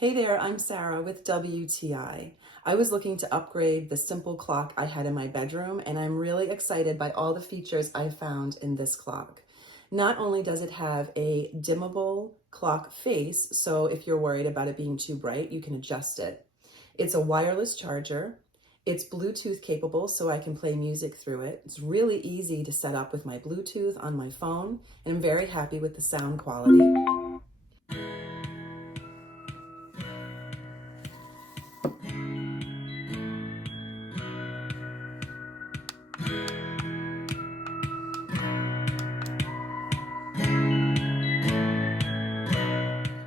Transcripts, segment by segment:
Hey there, I'm Sarah with WTI. I was looking to upgrade the simple clock I had in my bedroom, and I'm really excited by all the features I found in this clock. Not only does it have a dimmable clock face, so if you're worried about it being too bright, you can adjust it. It's a wireless charger. It's Bluetooth capable, so I can play music through it. It's really easy to set up with my Bluetooth on my phone, and I'm very happy with the sound quality.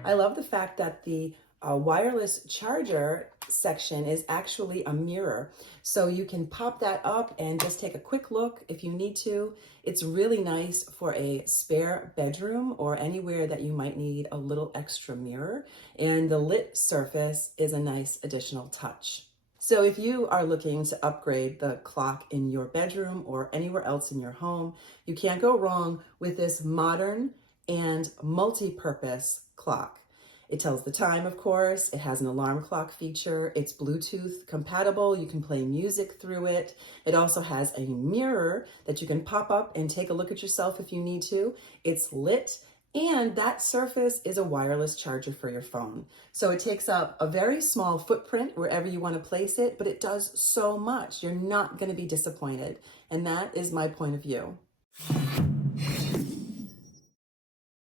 I love the fact that the wireless charger section is actually a mirror. So you can pop that up and just take a quick look if you need to. It's really nice for a spare bedroom or anywhere that you might need a little extra mirror. And the lit surface is a nice additional touch. So if you are looking to upgrade the clock in your bedroom or anywhere else in your home, you can't go wrong with this modern and multi-purpose clock. It tells the time, of course. It has an alarm clock feature. It's Bluetooth compatible. You can play music through it. It also has a mirror that you can pop up and take a look at yourself if you need to. It's lit, and that surface is a wireless charger for your phone. So it takes up a very small footprint wherever you want to place it, but it does so much. You're not going to be disappointed. And that is my point of view.